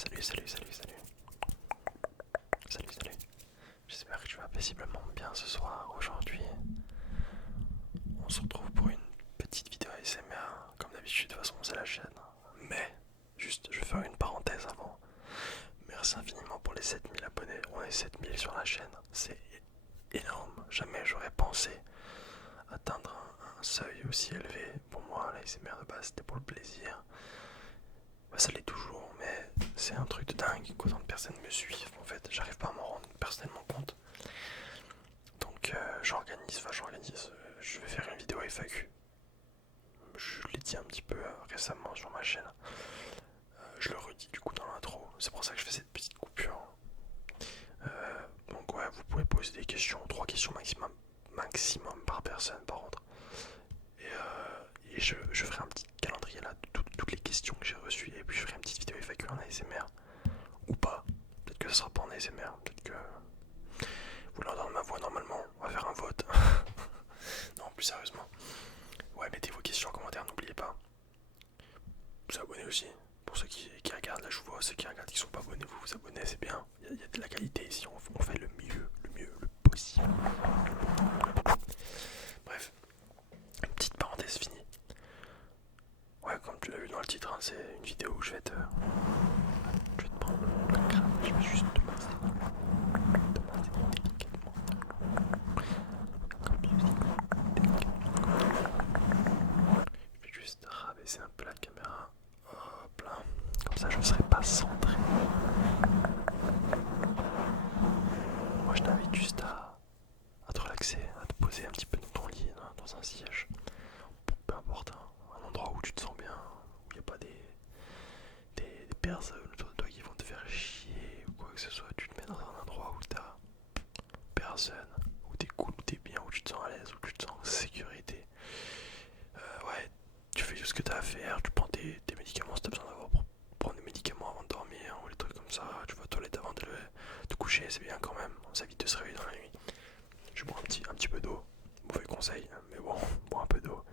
Salut, salut, salut, salut. Salut, salut. J'espère que tu vas paisiblement bien ce soir. Aujourd'hui, on se retrouve pour une petite vidéo ASMR. Comme d'habitude, de toute façon, c'est la chaîne. Mais, juste, je vais faire une parenthèse avant. Merci infiniment pour les 7000 abonnés. On est 7000 sur la chaîne. C'est énorme. Jamais j'aurais pensé atteindre un seuil aussi élevé. Pour moi, la ASMR de base, c'était pour le plaisir. Bah, ça l'est toujours, mais c'est un truc de dingue qu'autant de personnes me suivent. En fait, j'arrive pas à m'en rendre personnellement compte. Donc j'organise, je vais faire une vidéo FAQ. Je l'ai dit un petit peu récemment sur ma chaîne. Je le redis du coup dans l'intro. C'est pour ça que je fais cette petite coupure. Donc ouais, vous pouvez poser des questions, 3 questions maximum par personne par contre. Et je ferai un petit calendrier là de toutes les questions que j'ai reçues. Et puis je ferai une petite vidéo FAQ en ASMR. Ou pas. Peut-être que ce sera pas en ASMR. Peut-être que vous l'entendez ma voix normalement. On va faire un vote. Non, plus sérieusement. Ouais, mettez vos questions en commentaire, n'oubliez pas. Vous abonnez aussi. Pour ceux qui regardent, là je vous vois, ceux qui regardent qui sont pas abonnés, vous vous abonnez, c'est bien. Il y a de la qualité ici, on fait le mieux, le possible. Bref, une petite parenthèse finie. Ouais, comme tu l'as vu dans le titre, hein, c'est une vidéo où je vais te prendre le crâne, je vais juste te masser délicatement. Comme ceci, délicatement. Je vais juste rabaisser un peu la caméra. Hop là. Comme ça je ne serai pas centré. Moi je t'invite juste à te relaxer, à te poser un petit peu dans ton lit, dans un siège. Peu importe, hein, un endroit où tu te sens bien, où il n'y a pas des personnes autour de toi qui vont te faire chier ou quoi que ce soit. Tu te mets dans un endroit où t'as personne, où t'es cool, où t'es bien, où tu te sens à l'aise, où tu te sens en sécurité. Ouais, tu fais juste ce que t'as à faire, tu prends tes médicaments si t'as besoin d'avoir pour prendre des médicaments avant de dormir ou des trucs comme ça. Tu vas aux toilettes avant de te coucher, c'est bien quand même, ça évite de se réveiller dans la nuit. Je bois un petit peu d'eau, mauvais conseil, mais bon, bois un peu d'eau.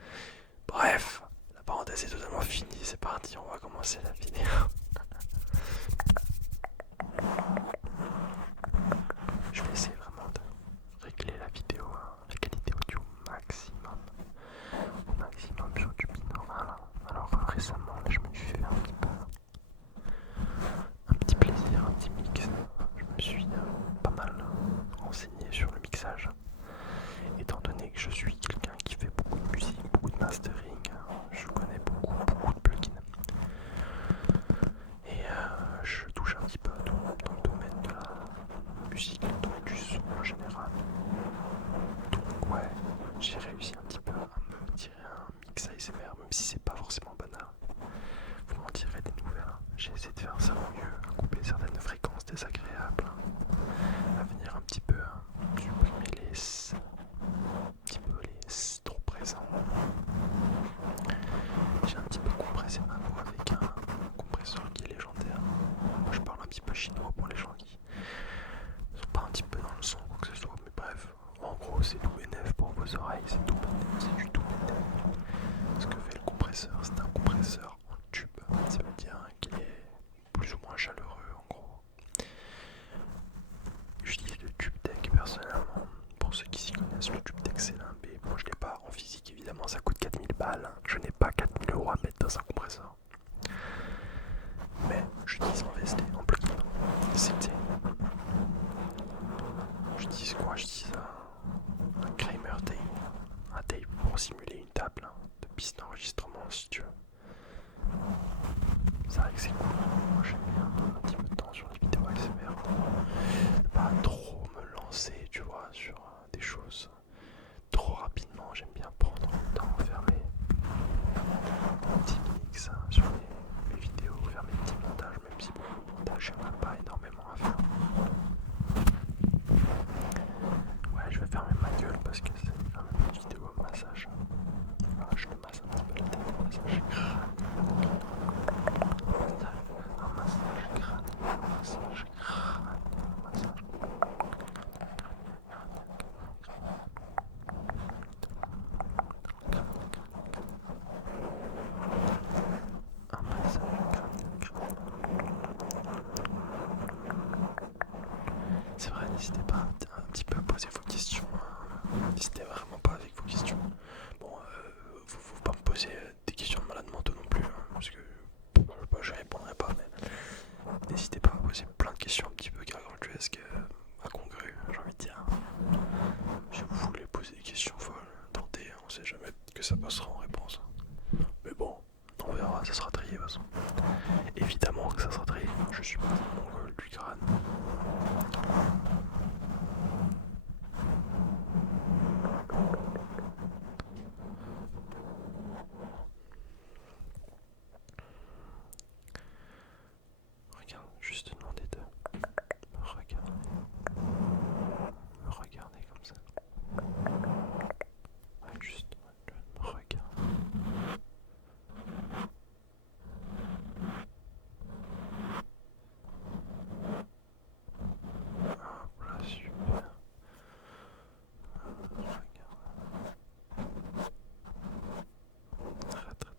Bref, la parenthèse est totalement finie, c'est parti, on va commencer la vidéo. Je vais essayer vraiment de régler la vidéo, hein, la qualité audio au maximum sur du binaural. Alors récemment, là, je me suis fait un petit plaisir, un petit mix. Je me suis pas mal renseigné sur le mixage. Étant donné que je suis quelqu'un qui fait beaucoup de musique, beaucoup de mastering, je connais beaucoup de plugins. Et je touche un petit peu à tout dans le domaine de la musique, donc du son en général. Donc ouais, j'ai réussi un petit peu à me tirer un mix ASMR, même si c'est pas forcément banal. Vous m'en direz des nouvelles. J'ai essayé de faire ça au mieux, à couper certaines fréquences désagréables, à venir un petit peu supprimer les trop présents. J'ai un petit peu compressé ma voix avec un compresseur qui est légendaire. Moi je parle un petit peu chinois pour les gens qui sont pas un petit peu dans le son ou quoi que ce soit, mais bref, en gros c'est tout bénef pour vos oreilles, c'est tout bénef, c'est du tout bénef. Ce que fait le compresseur, c'est un compresseur en tube, ça veut dire qu'il est plus ou moins chaleureux en gros. J'utilise le TubeTech personnellement. Pour ceux qui s'y connaissent, le TubeTech c'est l'un B. Moi je l'ai pas en physique évidemment, ça coûte 4000 balles. Je n'ai pas 4000 € à mettre dans un compresseur. Mais j'utilise en VST, en plugin. C'était. J'utilise quoi? J'utilise un Kramer tape. Un tape pour simuler une table de piste d'enregistrement si tu veux. C'est vrai que c'est cool. Moi j'aime bien prendre un petit peu de temps sur les vidéos ASMR. Ne pas trop me lancer, tu vois, sur des choses trop rapidement. J'aime bien prendre le temps, faire mes petits mix sur mes vidéos, faire mes petits montages, même si pour le montage il n'y en a pas énormément à faire. Ouais, je vais fermer ma gueule parce que c'est quand même une vidéo massage. Voilà, je le masse un petit peu la tête, massage crâne. Un massage crâne, un massage crâne, un massage n'hésitez pas un petit peu à poser vos questions. N'hésitez vraiment pas avec vos questions. Bon, faut pas me poser des questions de malade mentaux non plus, parce que je répondrai pas, mais n'hésitez pas à poser plein de questions un petit peu gargantuesques, incongrues, j'ai envie de dire. Si vous voulez poser des questions folles, tentez, on sait jamais que ça passera en réponse. Mais bon, on verra, ça sera trié de toute façon. Évidemment que ça sera trié, je suis pas un mongol du crâne. Regarde, juste demander de me regarder comme ça. Ouais, juste me regarder. Hop là, super. Regarde. Très bien.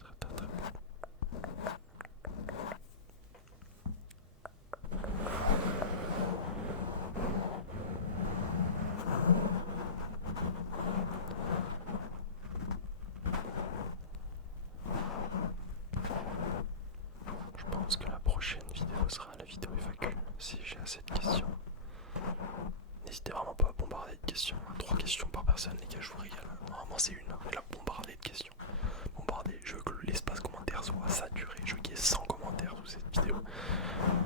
Je pense que la prochaine vidéo sera la vidéo FAQ, si j'ai assez de questions. N'hésitez vraiment pas à bombarder de questions. 3 questions par personne, les gars, je vous régale. Normalement, c'est une, mais là, bombarder de questions. Bombarder, je veux que l'espace commentaire soit saturé. Je veux qu'il y ait 100 commentaires sous cette vidéo.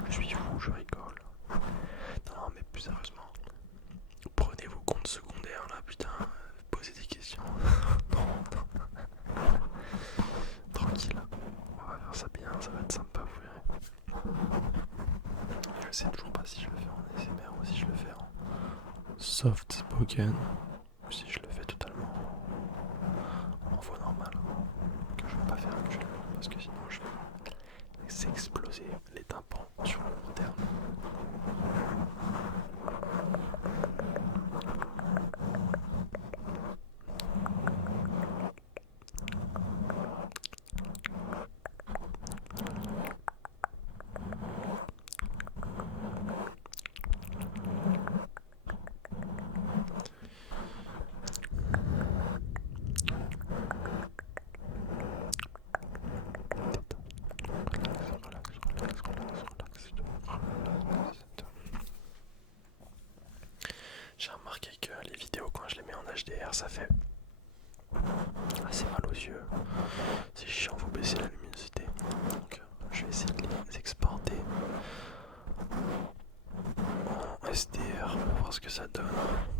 Je suis fou, je rigole. Non, mais plus sérieusement, prenez vos comptes secondaires là, putain. Posez des questions. Non. Tranquille. On va faire ça bien, ça va être sympa, vous verrez. Je sais toujours pas si je le fais en ASMR ou si je le fais en soft spoken ou si je le fais totalement en voix normale, que je ne vais pas faire actuellement parce que sinon je vais s'exploser les tympans sur le long terme. J'ai remarqué que les vidéos, quand je les mets en HDR, ça fait assez mal aux yeux. C'est chiant, faut baisser la luminosité. Donc je vais essayer de les exporter en SDR pour voir ce que ça donne.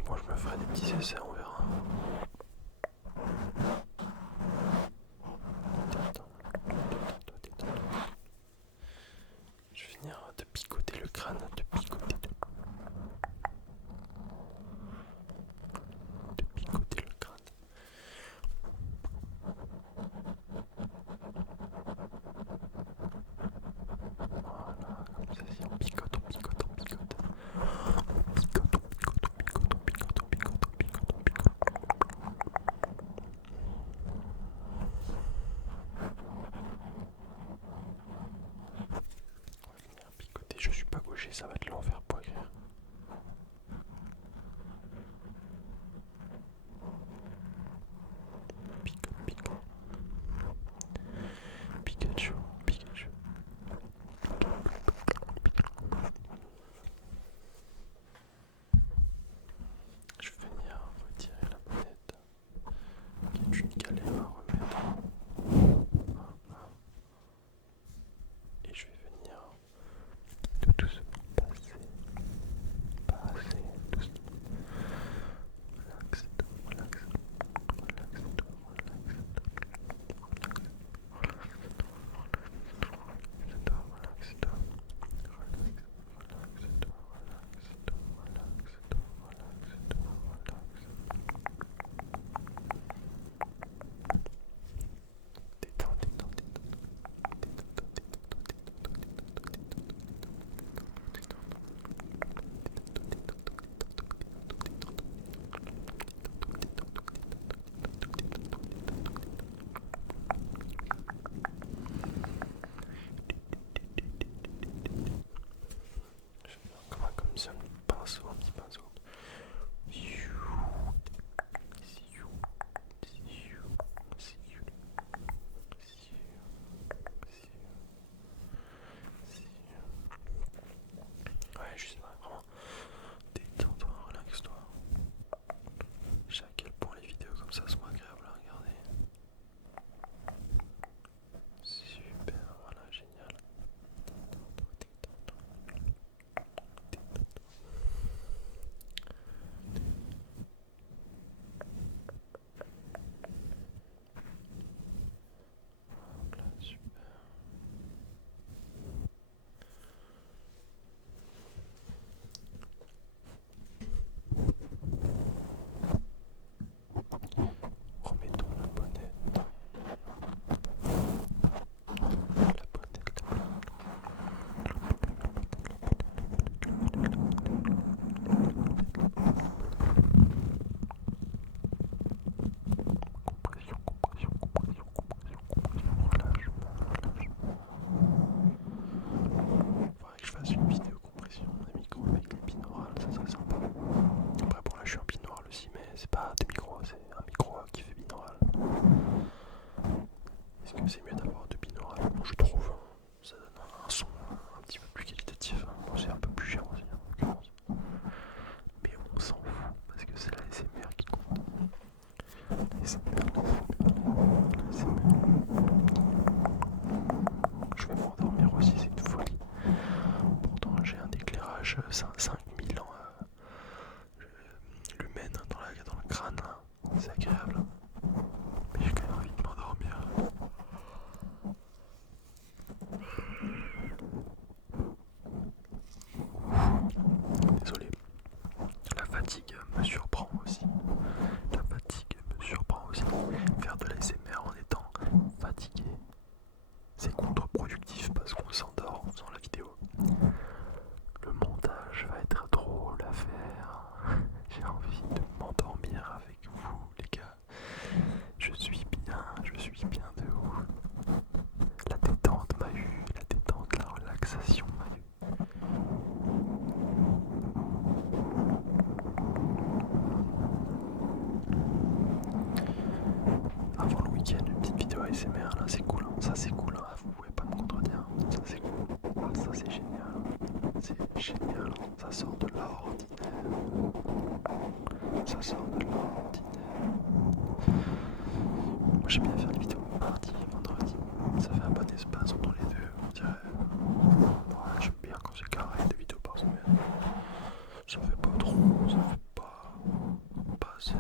Bon, je me ferai des petits essais, on verra. Je vais venir te picoter le crâne, te picoter le crâne. Voilà, comme ça, si on picote, on picote, on picote. On picote, on picote, on picote, on picote, on picote, on picote, on picote, on aussi, c'est une folie. Pourtant j'ai un éclairage 5000 ans lumène dans le crâne là. C'est agréable. Mais j'ai quand même envie de m'endormir. Désolé. La fatigue me surprend aussi. La fatigue me surprend aussi. Faire de l'ASMR en étant fatigué, c'est contre-productif parce qu'on s'endort en faisant la vidéo. Le montage va être drôle à faire. J'ai envie de m'endormir avec vous, les gars. Je suis bien de ouf. La détente m'a eu, la détente, la relaxation m'a eu. Avant le week-end, une petite vidéo ASMR là, c'est cool, hein. Ça c'est cool, hein. Vous pouvez pas me contredire, ça c'est cool, ah, ça c'est génial, c'est génial, hein. Ça sort de l'ordinaire, ça sort de l'ordinaire. Moi j'aime bien faire les vidéos mardi, vendredi, ça fait un bon espace entre les deux, on dirait. Ouais, j'aime bien quand c'est carré, des vidéos par semaine. Ça fait pas trop, ça fait pas assez,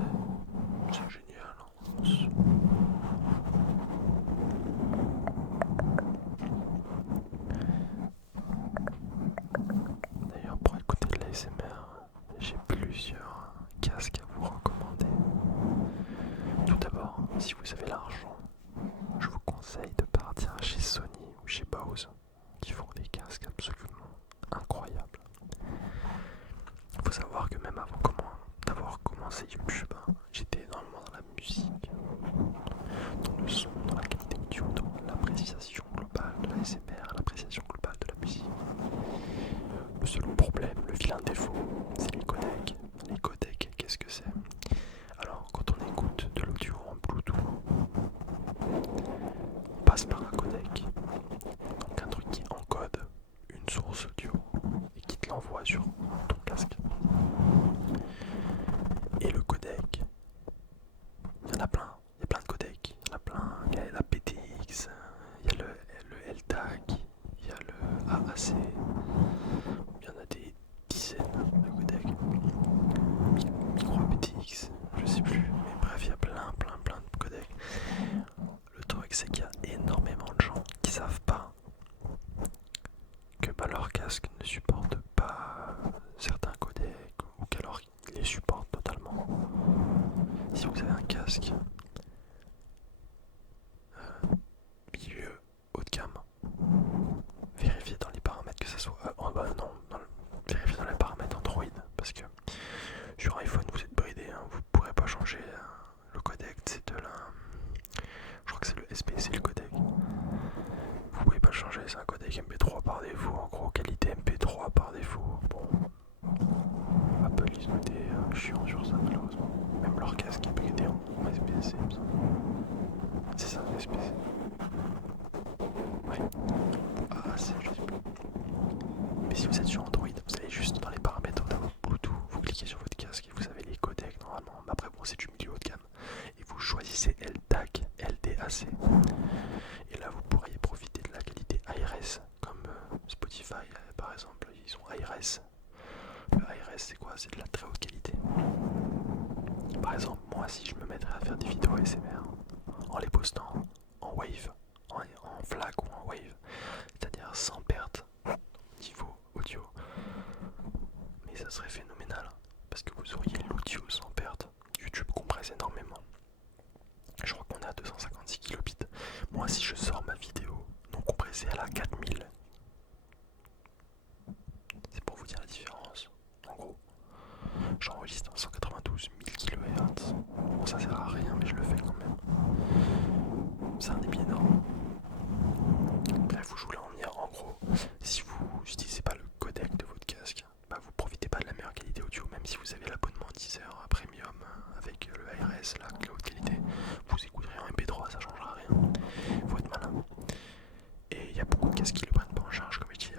c'est génial, hein. D'ailleurs, pour écouter de l'ASMR, j'ai plusieurs casques à vous recommander. Tout d'abord, si vous avez l'argent, je vous conseille de partir chez Sony ou chez Bose, qui font des casques absolument incroyables. Il faut savoir que même avant d'avoir commencé YouTube, j'étais normalement dans la musique, dans le son, dans la qualité audio, dans l'appréciation globale de l'ASMR, l'appréciation globale de la musique. Le seul problème, le vilain défaut, c'est les codecs. Les codecs, qu'est-ce que c'est? Alors, quand on écoute de l'audio en Bluetooth, on passe par un codec, donc un truc qui encode une source audio et qui te l'envoie sur ton casque. Et le codec, il y en a plein, il y a plein de codecs, il y en a plein, il y a la PTX, il y a le LDAC, il y a le AAC, il y en a des dizaines de codecs, micro APTX, je sais plus, mais bref, il y a plein de codecs. Le truc, c'est qu'il y a énormément de gens qui savent pas que leur casque ne supporte pas certains codecs ou qu'alors il les supporte totalement. Si vous avez un casque milieu haut de gamme, vérifiez dans les paramètres que ça soit. Vérifiez dans les paramètres Android parce que sur iPhone vous êtes bridé, hein, vous pourrez pas changer le codec, c'est de la. Je crois que c'est le SPC le codec. Vous pouvez pas le changer, c'est un codec MP3 par défaut, en gros qualité MP3 par défaut. Bon, Apple ils ont été chiants sur ça malheureusement. Même leur casque est bridé en SPC, il me semble. C'est ça, SPC. Ouais. Ah, c'est je sais plus. Mais si vous êtes sur Android, vous allez juste dans les paramètres de votre Bluetooth, vous cliquez sur votre casque et vous avez les codecs normalement. Mais après, bon, c'est du milieu haut de gamme. Et vous choisissez LDAC, LDAC. Et là, vous pourriez profiter de la qualité ARS, comme Spotify par exemple. Ils ont ARS. Le ARS, c'est quoi? C'est de la très haute qualité. Par exemple, moi, si je me mettrais à faire des vidéos ASMR en les postant en wave, en FLAC ou en wave, c'est-à-dire sans perte niveau audio, mais ça serait phénoménal parce que vous auriez l'audio sans perte. YouTube compresse énormément. Je crois qu'on est à 256 kilobits. Moi, si je sors ma vidéo non compressée, elle a 4000. C'est pour vous dire la différence. En gros, j'enregistre à 192 000 kHz. Bon, ça sert à rien, mais je le fais quand même. C'est un débit énorme. Bref, je voulais en venir. En gros, si vous n'utilisez pas le codec de votre casque, bah vous profitez pas de la meilleure qualité audio, même si vous avez l'abonnement Deezer Premium avec le ARS, la haute qualité, vous écouterez en MP3, ça changera rien. Faut être malin. Et il y a beaucoup de casques qui le prennent pas en charge, comme je dis,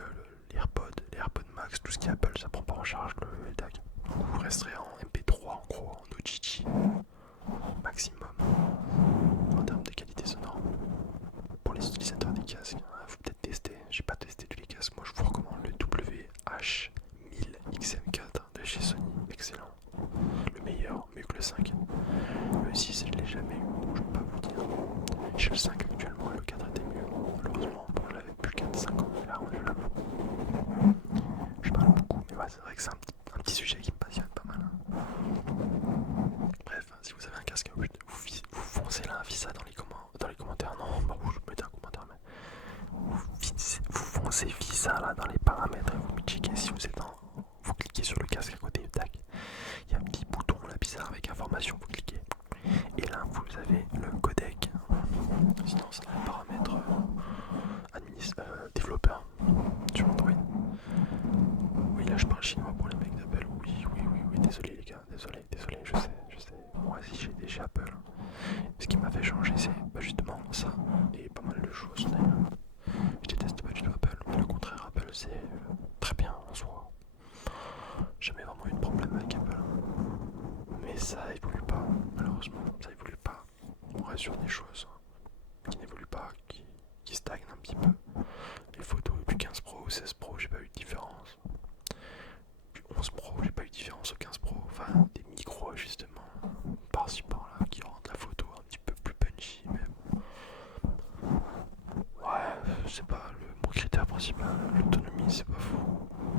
les AirPods Max, tout ce qui est Apple, ça prend pas en charge le LDAC. Donc vous resterez en MP3, en gros, en OGG maximum en termes de qualité sonore. Pour les utilisateurs des casques, faut peut-être tester. J'ai pas testé c'est visa là dans les paramètres, vous me checkez si vous êtes en. Vous cliquez sur le casque à côté, tac. Il y a un petit bouton là bizarre avec information, vous cliquez. Et là vous avez le codec. Sinon c'est dans les paramètres développeur sur Android. Oui là je parle chinois pour les mecs d'Apple. Oui, désolé les gars, désolé, je sais. Moi aussi j'ai déjà Apple. Ce qui m'a fait changer c'est justement ça et pas mal de choses d'ailleurs. Je déteste pas du tout Apple, mais le contraire, Apple c'est très bien en soi. Jamais vraiment eu de problème avec Apple. Mais ça évolue pas, malheureusement, ça évolue pas. On reste sur des choses qui n'évoluent pas, qui stagnent un petit peu. Les photos du 15 Pro ou 16 Pro, j'ai pas eu de différence. Du 11 Pro, j'ai pas eu de différence au 15 Pro. Enfin, des micro ajustements par-ci par-là qui rendent la photo un petit peu plus punchy, mais ouais, c'est pas mon critère principal. L'autonomie, c'est pas fou.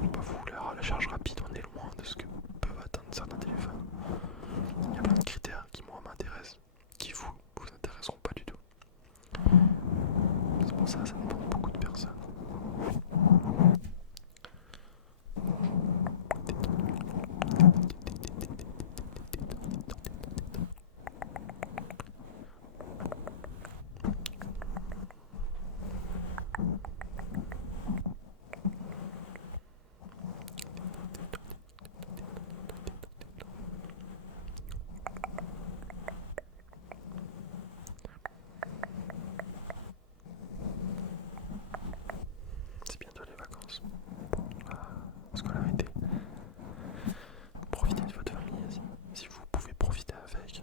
C'est pas fou. La charge rapide, on est loin de ce que peuvent atteindre certains téléphones. Il y a plein de critères qui, moi, m'intéressent, qui vous intéresseront pas du tout. C'est pour ça, ça dépend de beaucoup de personnes. C'est bientôt les vacances. Scolarité. Profitez de votre famille si vous pouvez profiter avec.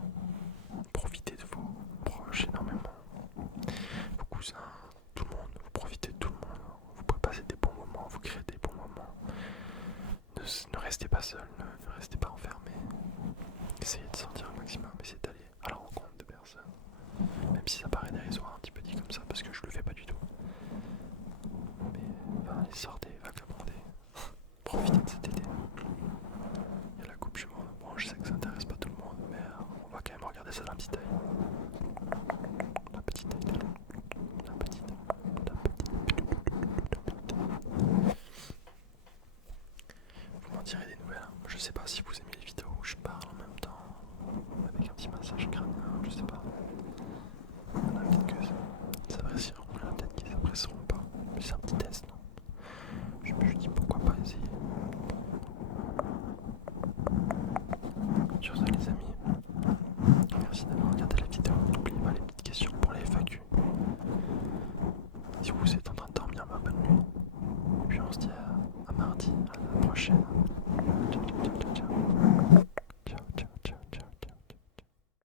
Profitez de vos proches énormément. Vos cousins, tout le monde. Vous profitez de tout le monde. Vous pouvez passer des bons moments, vous créez des bons moments. Ne restez pas seul, ne restez pas enfermé. Essayez de sortir un maximum, essayez d'aller à la rencontre de personnes. Même si ça paraît dérisoire un petit peu dit comme ça, parce que je le fais pas du tout. Mais allez, sortez, vagabondez. Profitez de cet été. Il y a la coupe du monde. Bon, je sais que ça intéresse pas tout le monde, mais on va quand même regarder ça d'un petit œil. La petite œil. La petite. Vous m'en direz des nouvelles. Je sais pas si vous aimez les vidéos où je parle en même temps, avec un petit massage crânien, je sais pas. Il y en a peut-être que ça apprécieront, il y en a peut-être qui s'apprécieront pas. Mais c'est un petit test, non? Je me dis pourquoi pas essayer. Sur ça les amis, merci d'avoir regardé la vidéo. N'oubliez pas les petites questions pour les FAQ. Si vous êtes en train de dormir, bonne nuit. Et puis on se dit à mardi, à la prochaine. Ciao.